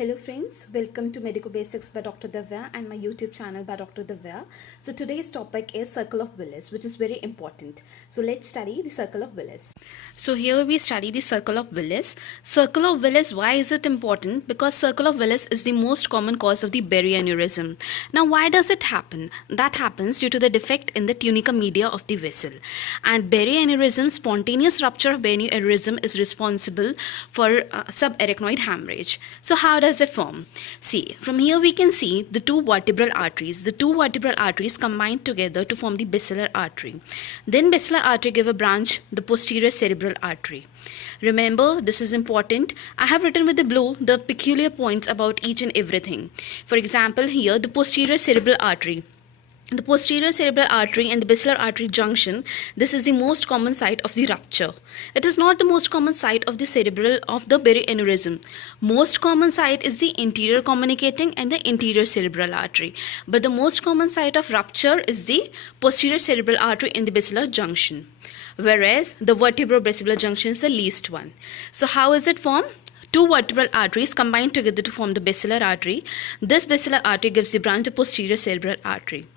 Hello friends, welcome to Medical Basics by Dr. Divya and my YouTube channel by Dr. Divya. So today's topic is circle of Willis, which is very important. So let's study the circle of Willis. So here we study the circle of Willis. Circle of Willis, why is it important? Because circle of Willis is the most common cause of the berry aneurysm. Now why does it happen? That happens due to the defect in the tunica media of the vessel. And berry aneurysm, spontaneous rupture of berry aneurysm is responsible for subarachnoid hemorrhage. So how does it form? See, from here we can see the two vertebral arteries. The two vertebral arteries combine together to form the basilar artery. Then basilar artery give a branch, the posterior cerebral artery. Remember, this is important. I have written with the blue the peculiar points about each and everything. For example, here the posterior cerebral artery. The posterior cerebral artery and the basilar artery junction, this is the most common site of the rupture. It is not the most common site of the cerebral of the berry aneurysm. Most common site is the anterior communicating and the interior cerebral artery. But the most common site of rupture is the posterior cerebral artery and the basilar junction. Whereas the vertebro-basilar junction is the least one. So how is it formed? Two vertebral arteries combine together to form the basilar artery. This basilar artery gives the branch of posterior cerebral artery.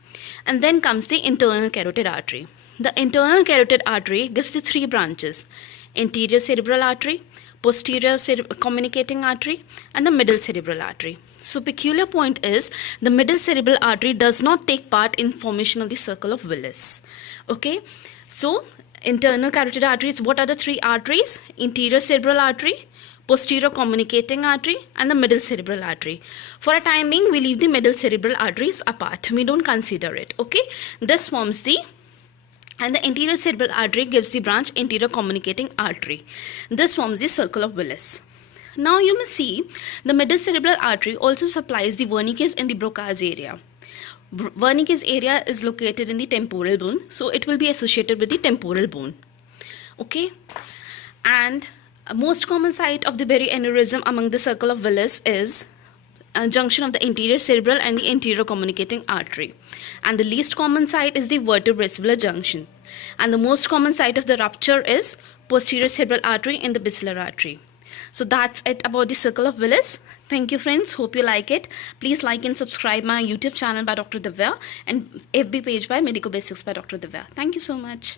And then comes the internal carotid artery. The internal carotid artery gives the three branches: anterior cerebral artery, posterior communicating artery, and the middle cerebral artery. So peculiar point is the middle cerebral artery does not take part in formation of the circle of Willis. Okay, so internal carotid arteries, what are the three arteries? Anterior cerebral artery, posterior communicating artery, and the middle cerebral artery. For a time being, we leave the middle cerebral arteries apart. We don't consider it. Okay, this forms the, and the anterior cerebral artery gives the branch anterior communicating artery. This forms the circle of Willis. Now you may see the middle cerebral artery also supplies the Wernicke's and the Broca's area. Wernicke's area is located in the temporal bone, so it will be associated with the temporal bone. Okay, and most common site of the berry aneurysm among the circle of Willis is a junction of the anterior cerebral and the anterior communicating artery. And the least common site is the vertebro-basilar junction. And the most common site of the rupture is posterior cerebral artery and the basilar artery. So that's it about the circle of Willis. Thank you friends. Hope you like it. Please like and subscribe my YouTube channel by Dr. Divya and FB page by Medical Basics by Dr. Divya. Thank you so much.